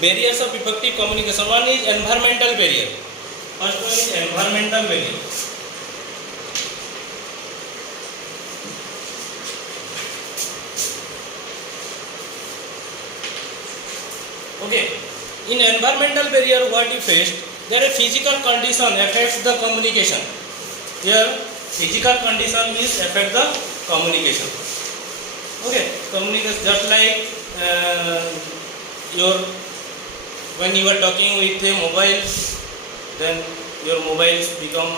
barriers of effective communication. One is environmental barrier. First one is environmental barrier. Okay, in environmental barrier what you faced, there a physical condition affects the communication. Here physical condition is affect the communication. Okay, communication just like your when you are talking with a mobile, then your mobiles become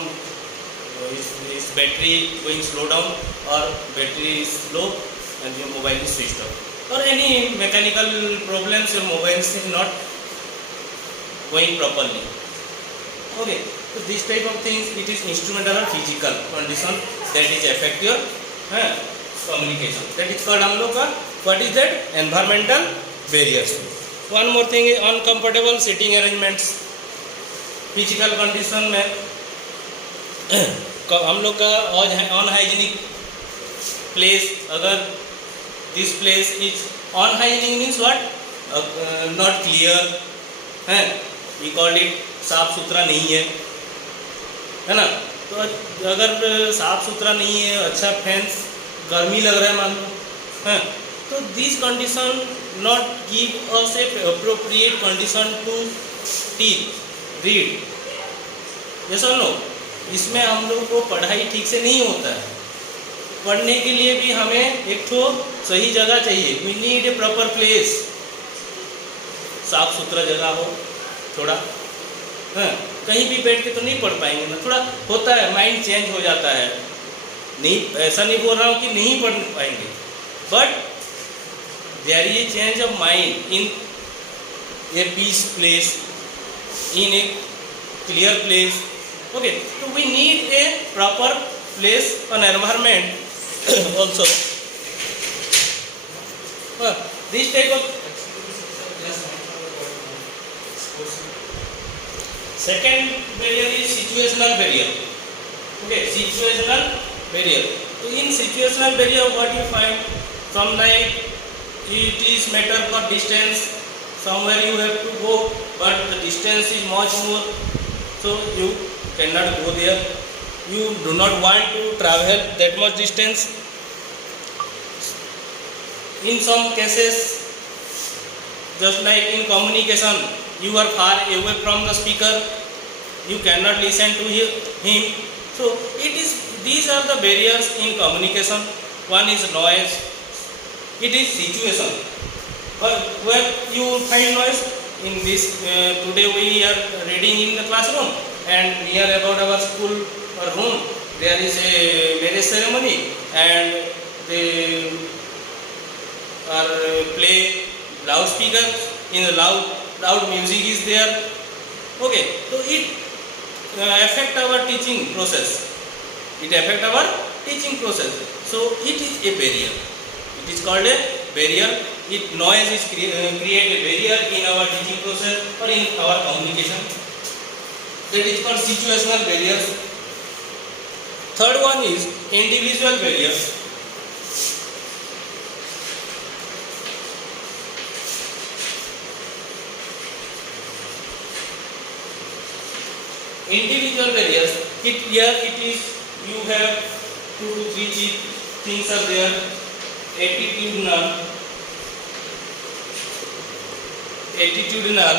its battery going slow down or battery is low and your mobile is switched off. Or any mechanical problems, your mobile is not going properly. Okay, so this type of things, it is instrumental or physical condition that is affect your communication. That is called हम लोग का what is that environmental barriers. One more thing is uncomfortable sitting arrangements. Physical condition में हम लोग का unhygienic place, अगर this place is unhygienic means what? Not clear है, we call it साफ सुथरा नहीं है ना. तो अगर साफ सुथरा नहीं है, अच्छा फैंस गर्मी लग रहा है मान लो है, तो this condition not give us a appropriate condition to read. Yes और नो, इसमें हम लोग को पढ़ाई ठीक से नहीं होता है. पढ़ने के लिए भी हमें एक तो सही जगह चाहिए. We need a proper place, साफ सुथरा जगह हो थोड़ा. हाँ, कहीं भी बैठ के तो नहीं पढ़ पाएंगे ना, थोड़ा होता है माइंड चेंज हो जाता है. नहीं, ऐसा नहीं बोल रहा हूँ कि नहीं पढ़ पाएंगे, but there is a change of mind in a peace place, in a clear place. Okay, तो we need a proper place an environment also. This type of second barrier is situational barrier. Okay, situational barrier. So in situational barrier what you find, some like it is matter for distance, somewhere you have to go but the distance is much more, so you cannot go there. You do not want to travel that much distance. In some cases, just like in communication, you are far away from the speaker, you cannot listen to him. So these are the barriers in communication. One is noise, it is situation. Where you find noise in this, today we are reading in the classroom and near about our school or home there is a marriage ceremony and they are play loudspeaker, in the loud music is there. Okay, so it affect our teaching process, so it is a barrier. It is called a barrier. Noise is create a barrier in our teaching process or in our communication. That is called situational barriers. Third one is individual barrier. Individual barriers, here it is, you have 2 to 3 things are there. Attitudinal,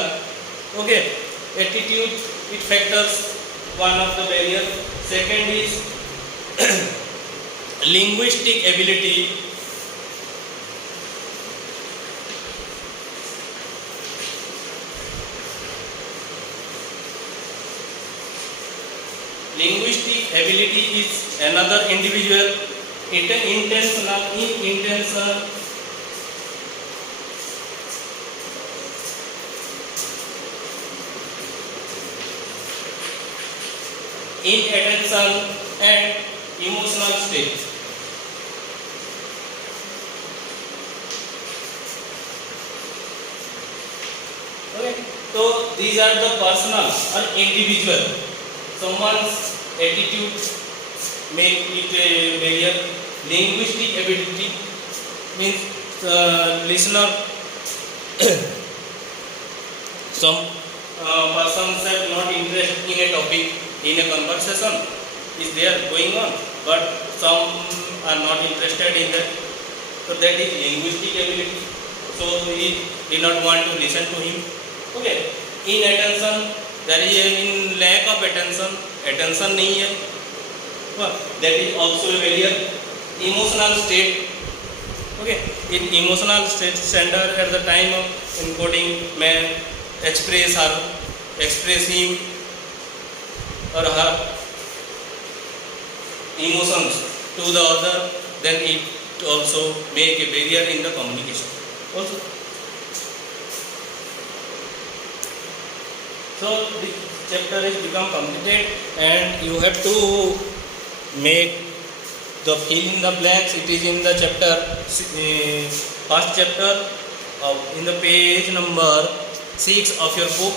okay, attitude, it factors one of the barrier. Second is linguistic ability. Linguistic ability is another individual. Intentional, inattention and emotional state. Okay, so these are the personal or individual. Someone's attitude make it a barrier. Linguistic ability means listener some persons have not interest in a topic, in a conversation is there going on, but some are not interested in that. So that is linguistic ability. So he did not want to listen to him. Okay. Inattention, there is in lack of attention, attention नहीं है, that is also a barrier. Emotional state. Okay. In emotional state, sender at the time of encoding may express her, express him or her emotions to the other, then it also make a barrier in the communication also. So this chapter is become completed, and you have to make the fill in the blanks. It is in the chapter first chapter in the page number 6 of your book.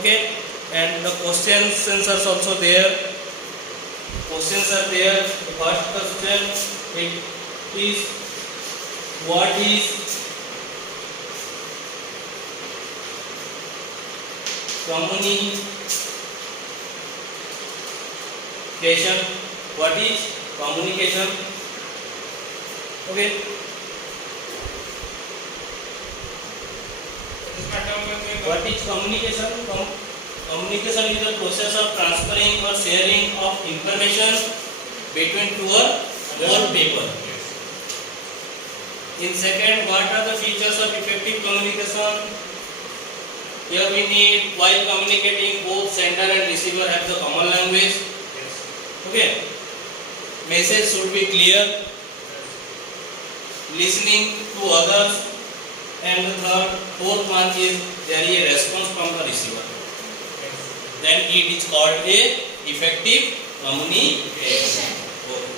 Okay, and the questions answers also there. Questions are there. The first question, it is what is communication? What is communication? Okay. What is communication? Communication is the process of transferring or sharing of information between two or more people. In second, what are the features of effective communication? Here we need, while communicating, both sender and receiver have the common language. Okay. Message should be clear. Listening to others. And the fourth one is there is a response from the receiver. Then it is called a effective communication. Okay.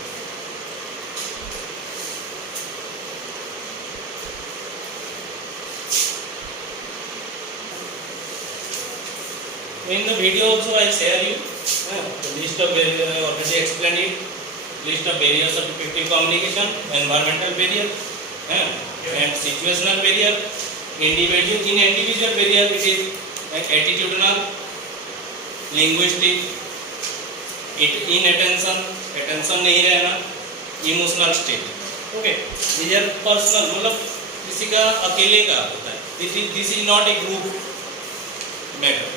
In the video also I share you the list of barriers. I already explained it. List of barriers of effective communication: environmental barrier, and situational barrier. Individual barrier, it is attitudinal, linguistic, inattention, attention नहीं रहना, emotional state. Okay, these are personal, मतलब किसी का अकेले का होता है. This is not a group matter.